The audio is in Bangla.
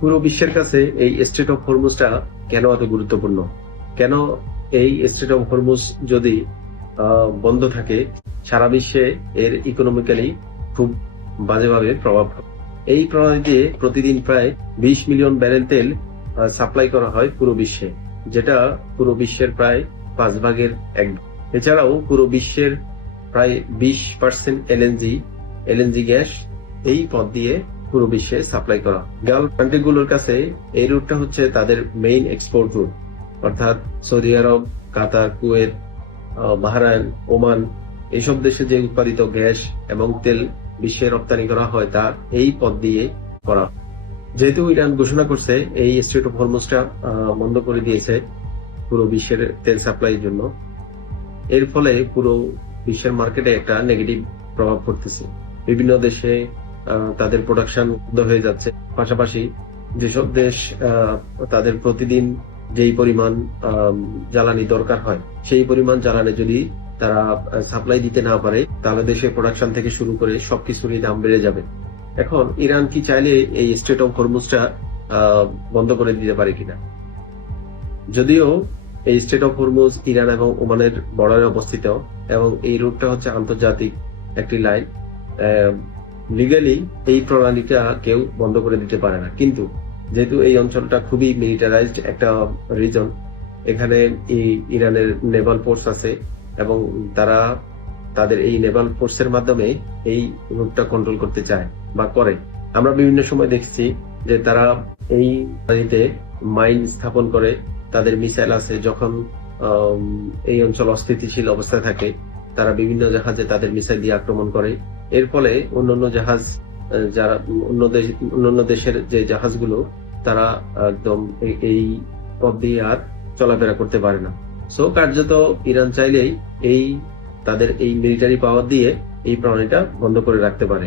পুরো বিশ্বের কাছে এই স্ট্রেট অফ হরমুজটা কেন এত গুরুত্বপূর্ণ? কেন এই স্ট্রেট অফ হরমুজ যদি বন্ধ থাকে, সারা বিশ্বে এর ইকোনমিক্যালি খুব বাজেভাবে প্রভাব পড়ে। এই প্রণালী দিয়ে প্রতিদিন প্রায় 20 মিলিয়ন ব্যারেল তেল সাপ্লাই করা হয় পুরো বিশ্বে, যেটা পুরো বিশ্বের প্রায় 5 ভাগের 1 ভাগ। এছাড়াও পুরো বিশ্বের প্রায় 20% এলএনজি গ্যাস এই পথ দিয়ে পুরো বিশ্বে সাপ্লাই করা। গালফ কান্ট্রিগুলোর কাছে এই রুটটা হচ্ছে তাদের মেইন এক্সপোর্ট রুট, অর্থাৎ সৌদি আরব, কাতার, কুয়েত, বাহরাইন, ওমান এইসব দেশে যে উৎপাদিত গ্যাস এবং তেল বিশ্বে রপ্তানি করা হয় তা এই পথ দিয়ে করা হয়। যেহেতু ইরান ঘোষণা করছে এই স্ট্রেট অফ হরমুজটা বন্ধ করে দিয়েছে পুরো বিশ্বের তেল সাপ্লাইয়ের জন্য, এর ফলে পুরো বিশ্বের মার্কেটে একটা নেগেটিভ প্রভাব পড়তেছে। বিভিন্ন দেশে তাদের প্রোডাকশন বন্ধ হয়ে যাচ্ছে। পাশাপাশি যেসব দেশ তাদের প্রতিদিন যেই পরিমাণ জ্বালানি দরকার হয় সেই পরিমাণ জ্বালানি যদি তারা সাপ্লাই দিতে না পারে, তাহলে দেশের প্রোডাকশন থেকে শুরু করে সবকিছুরই দাম বেড়ে যাবে। এখন ইরান কি চাইলে এই স্ট্রেট অফ হরমুজটা বন্ধ করে দিতে পারে কিনা? যদিও এই স্ট্রেট অফ হরমুজ ইরান এবং ওমানের বর্ডারে অবস্থিত এবং এই রুটটা হচ্ছে আন্তর্জাতিক একটি লাইন, লিগালি এই প্রণালীটা কেউ বন্ধ করে দিতে পারে না। কিন্তু যেহেতু এই অঞ্চলটা খুবই মিলিটারাইজড একটা রিজন, এখানে এই ইরানের নেভাল ফোর্স আছে এবং তারা তাদের এই নেভাল ফোর্সের মাধ্যমে এই রুটটা কন্ট্রোল করতে চায় বা করে। আমরা বিভিন্ন সময় দেখছি যে তারা এই নদীতে মাইন স্থাপন করে, তাদের মিসাইল আছে। যখন এই অঞ্চল অস্থিতিশীল অবস্থায় থাকে, তারা বিভিন্ন জাহাজে তাদের মিসাইল দিয়ে আক্রমণ করে। এর ফলে অন্যান্য জাহাজ, যারা অন্যান্য দেশের যে জাহাজগুলো, তারা একদম এই পথ দিয়ে আর চলাফেরা করতে পারে না। সো কার্যত ইরান চাইলেই তাদের এই মিলিটারি পাওয়ার দিয়ে এই প্রণালীটা বন্ধ করে রাখতে পারে।